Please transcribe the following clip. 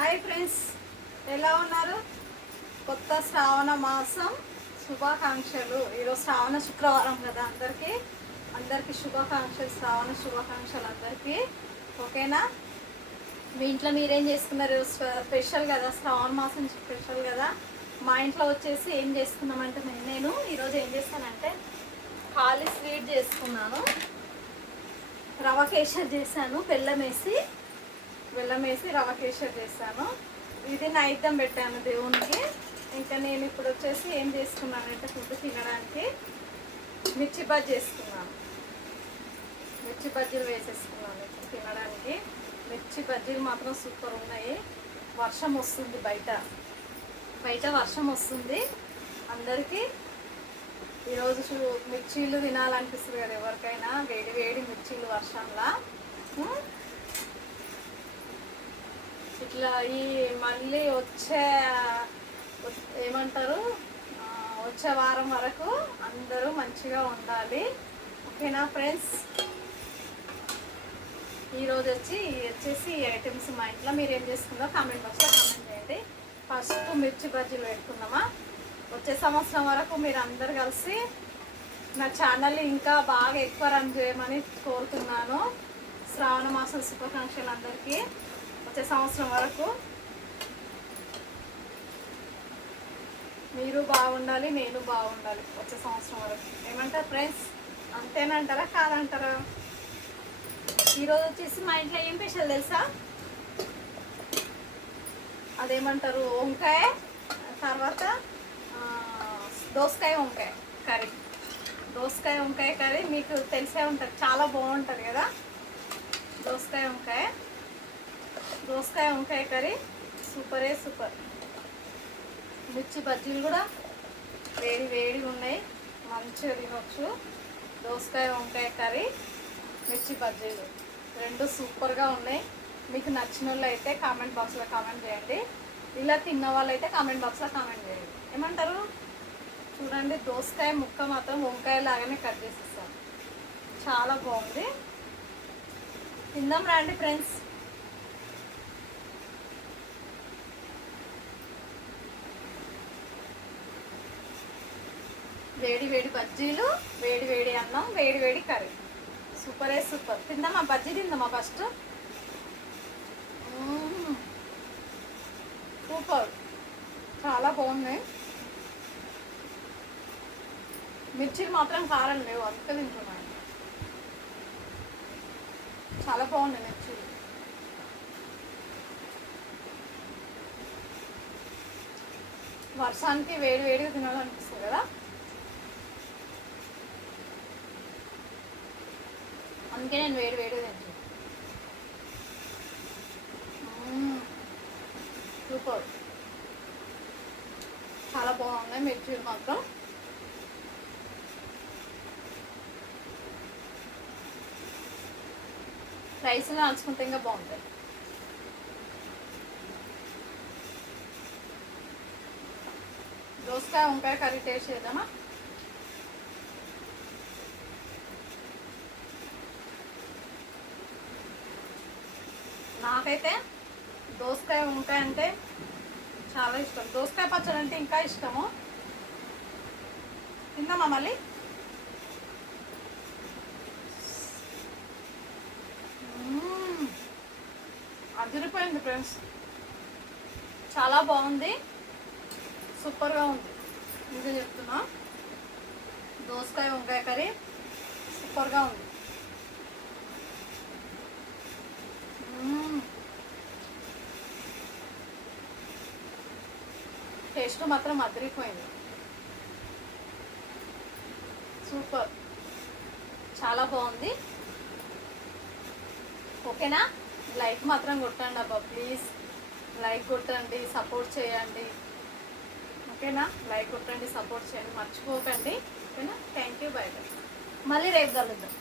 Hi friends, ఎలా ఉన్నారు? కొత్త శ్రావణ మాసం శుభాకాంక్షలు. ఈరోజు శ్రావణ శుక్రవారం కదా, అందరికీ శుభాకాంక్షలు, శ్రావణ శుభాకాంక్షలు అందరికీ. ఓకేనా? మీ ఇంట్లో మీరేం చేసుకున్నారు? స్పెషల్ కదా, శ్రావణ మాసం స్పెషల్ కదా. మా ఇంట్లో వచ్చేసి ఏం చేసుకున్నామంటే, నేను ఈరోజు ఏం చేస్తానంటే ఖాళీ స్వీట్ చేసుకున్నాను. రవ కేసర్ చేశాను, బెల్లం వేసి రవ కేసర్ చేశాను. ఇది నైవేద్యం పెట్టాను దేవునికి. ఇంకా నేను ఇప్పుడు వచ్చేసి ఏం చేసుకున్నానంటే ఫుడ్ తినడానికి మిర్చి బజ్జీ చేసుకున్నాను. మిర్చి బజ్జీలు వేసేసుకున్నాను ఇప్పుడు తినడానికి. మిర్చి బజ్జీలు మాత్రం సూపర్ ఉన్నాయి. వర్షం వస్తుంది, బయట వర్షం వస్తుంది. అందరికీ ఈరోజు మిర్చీలు తినాలనిపిస్తుంది కదా ఎవరికైనా, వేడి వేడి మిర్చీలు వర్షంలా. ఇట్లా ఈ మళ్ళీ వచ్చే వారం వరకు అందరూ మంచిగా ఉండాలి. ఓకేనా ఫ్రెండ్స్? ఈరోజు వచ్చేసి ఈ ఐటమ్స్ మా ఇంట్లో మీరు ఏం చేసుకుందో కామెంట్ బాక్స్లో కామెంట్ చేయండి. ఫస్ట్ మిర్చి బజ్జీలు పెట్టుకుందామా. వచ్చే సంవత్సరం వరకు మీరు అందరు కలిసి నా ఛానల్ ఇంకా బాగా ఎక్కువ రన్ చేయమని కోరుతున్నాను. శ్రావణ మాసం శుభాకాంక్షలు అందరికీ. వచ్చే సంవత్సరం వరకు మీరు బాగుండాలి, నేను బాగుండాలి. వచ్చే సంవత్సరం వరకు ఏమంటారు ఫ్రెండ్స్? అంతేనంటారా కాదంటారా? ఈరోజు వచ్చేసి మా ఇంట్లో ఏం స్పెషల్ తెలుసా? అదేమంటారు, వంకాయ, తర్వాత దోసకాయ వంకాయ కర్రీ. మీకు తెలిసే ఉంటుంది, చాలా బాగుంటుంది కదా. దోసకాయ వంకాయ కర్రీ సూపర్. మిర్చి బజ్జీలు కూడా వేడిగా ఉన్నాయి, మంచిగా తినొచ్చు. దోసకాయ వంకాయ కర్రీ, మిర్చి బజ్జీలు రెండు సూపర్గా ఉన్నాయి. మీకు నచ్చిన వాళ్ళు అయితే కామెంట్ బాక్స్లో కామెంట్ చేయండి. ఇలా తిన్న వాళ్ళు అయితే కామెంట్ బాక్స్లో కామెంట్ చేయండి. ఏమంటారు? చూడండి, దోసకాయ ముక్క మాత్రం వంకాయ లాగానే కట్ చేసేస్తాను. చాలా బాగుంది. తిందాం రండి ఫ్రెండ్స్. వేడి బజ్జీలు, వేడి అన్నం, వేడి కర్రీ. సూపర్. తిందామా? బజ్జీ తిందామా ఫస్ట్? సూపర్, చాలా బాగున్నాయి. మిర్చీలు మాత్రం కారం లేవు, అందుకే తింటున్నాను. చాలా బాగున్నాయి మిర్చీలు. వర్షానికి వేడిగా తినాలనిపిస్తుంది కదా, అందుకే నేను వేడిగా తింటాను. సూపర్, చాలా బాగున్నాయి మిర్చీలు మాత్రం. రైస్లో నడుచుకుంటే ఇంకా బాగుంటుంది. దోసకాయ వంకాయ కర్రీ టేస్ట్ చేద్దామా? నాకైతే దోసకాయ వంకాయ అంటే చాలా ఇష్టం. దోసకాయ పచ్చడి అంటే ఇంకా ఇష్టము. తిందామా మళ్ళీ? అదిరిపోయింది ఫ్రెండ్స్, చాలా బాగుంది, సూపర్గా ఉంది. నిజం చెప్తున్నా, దోసకాయ వంకాయ కర్రీ సూపర్గా ఉంది. టేస్ట్ మాత్రం అదిరిపోయింది, సూపర్, చాలా బాగుంది. ఓకేనా? లైక్ మాత్రం కొట్టండి అబ్బా, ప్లీజ్ లైక్ కొట్టండి, సపోర్ట్ చేయండి. ఓకేనా? లైక్ కొట్టండి, సపోర్ట్ చేయండి, మర్చిపోకండి. ఓకేనా? Thank you, by. మళ్ళీ రేపు కలుద్దాం.